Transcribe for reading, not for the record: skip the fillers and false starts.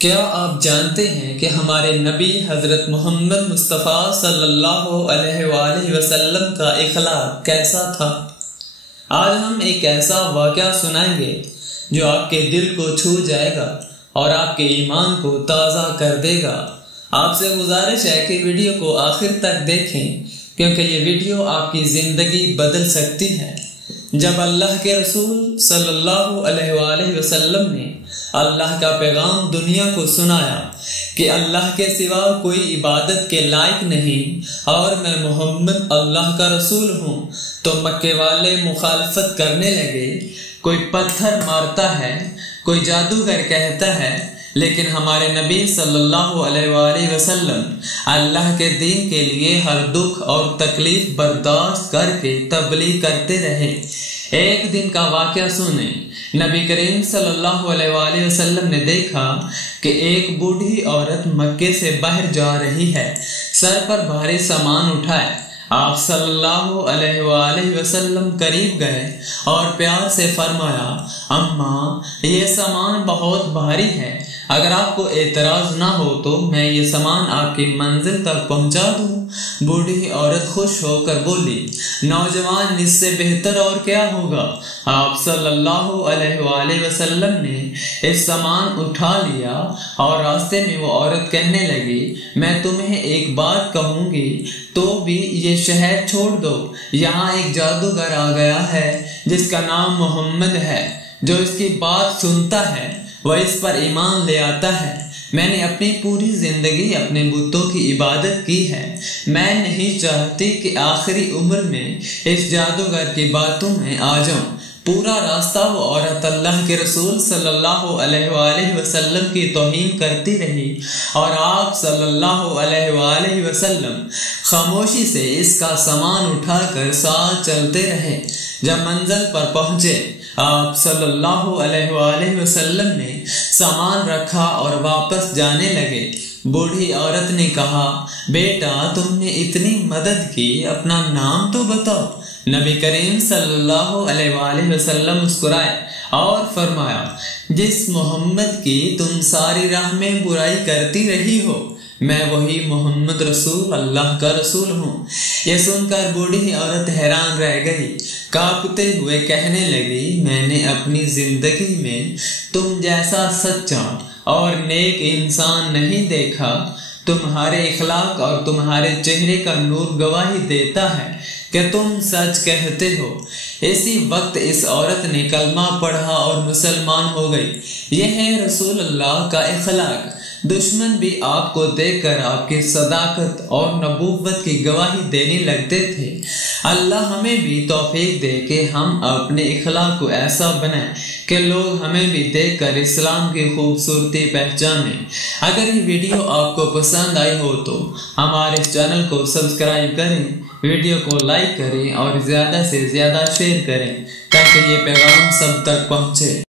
کیا آپ جانتے ہیں کہ ہمارے نبی حضرت محمد مصطفیٰ صلی اللہ علیہ وآلہ وسلم کا اخلاق کیسا تھا؟ آج ہم ایک ایسا واقعہ سنائیں گے جو آپ کے دل کو چھو جائے گا اور آپ کے ایمان کو تازہ کر دے گا۔ آپ سے گزارش ہے کہ ویڈیو کو آخر تک دیکھیں، کیونکہ یہ ویڈیو آپ کی زندگی بدل سکتی ہے۔ جب اللہ کے رسول صلی اللہ علیہ وآلہ وسلم نے اللہ کا پیغام دنیا کو سنایا کہ اللہ کے سوا کوئی عبادت کے لائق نہیں اور میں محمد اللہ کا رسول ہوں، تو مکے والے مخالفت کرنے لگے۔ کوئی پتھر مارتا ہے، کوئی جادوگر کہتا ہے، لیکن ہمارے نبی صلی اللہ علیہ وآلہ وسلم اللہ کے دین کے لیے ہر دکھ اور تکلیف برداشت کر کے تبلیغ کرتے رہے۔ ایک دن کا واقعہ سنیں۔ نبی کریم صلی اللہ علیہ وآلہ وسلم نے دیکھا کہ ایک بوڑھی عورت مکے سے باہر جا رہی ہے، سر پر بھاری سامان اٹھائے۔ آپ صلی اللہ علیہ وآلہ وسلم قریب گئے اور پیار سے فرمایا، اماں یہ سامان بہت بھاری ہے، اگر آپ کو اعتراض نہ ہو تو میں یہ سامان آپ کی منزل تک پہنچا دوں۔ بوڑھی عورت خوش ہو کر بولی، نوجوان اس سے بہتر اور کیا ہوگا۔ آپ صلی اللہ علیہ وآلہ وسلم نے اس سامان اٹھا لیا اور راستے میں وہ عورت کہنے لگی، میں تمہیں ایک بات کہوں گی تو بھی یہ شہر چھوڑ دو۔ یہاں ایک جادوگر آ گیا ہے جس کا نام محمد ہے، جو اس کی بات سنتا ہے وہ اس پر ایمان لے آتا ہے۔ میں نے اپنی پوری زندگی اپنے بتوں کی عبادت کی ہے، میں نہیں چاہتی کہ آخری عمر میں اس جادوگر کی باتوں میں آ جاؤں۔ پورا راستہ وہ عورت اللہ کے رسول صلی اللہ علیہ وآلہ وسلم کی توہین کرتی رہی اور آپ صلی اللہ علیہ وآلہ وسلم خاموشی سے اس کا سامان اٹھا کر ساتھ چلتے رہے۔ جب منزل پر پہنچے، آپ صلی اللہ علیہ وآلہ وسلم نے سامان رکھا اور واپس جانے لگے۔ بوڑھی عورت نے کہا، بیٹا تم نے اتنی مدد کی، اپنا نام تو بتاؤ۔ نبی کریم صلی اللہ علیہ وآلہ وسلم مسکرائے اور فرمایا، جس محمد کی تم ساری راہ میں برائی کرتی رہی ہو، میں وہی محمد رسول اللہ کا رسول ہوں۔ یہ سن کر بوڑھی عورت حیران رہ گئی، کانپتے ہوئے کہنے لگی، میں نے اپنی زندگی میں تم جیسا سچا اور نیک انسان نہیں دیکھا۔ تمہارے اخلاق اور تمہارے چہرے کا نور گواہی دیتا ہے کہ تم سچ کہتے ہو۔ اسی وقت اس عورت نے کلمہ پڑھا اور مسلمان ہو گئی۔ یہ ہے رسول اللہ کا اخلاق۔ دشمن بھی آپ کو دیکھ کر آپ کی صداقت اور نبوت کی گواہی دینے لگتے تھے۔ اللہ ہمیں بھی توفیق دے کہ ہم اپنے اخلاق کو ایسا بنائیں کہ لوگ ہمیں بھی دیکھ کر اسلام کی خوبصورتی پہچانیں۔ اگر یہ ویڈیو آپ کو پسند آئی ہو تو ہمارے اس چینل کو سبسکرائب کریں، ویڈیو کو لائک کریں اور زیادہ سے زیادہ شیئر کریں تاکہ یہ پیغام سب تک پہنچے۔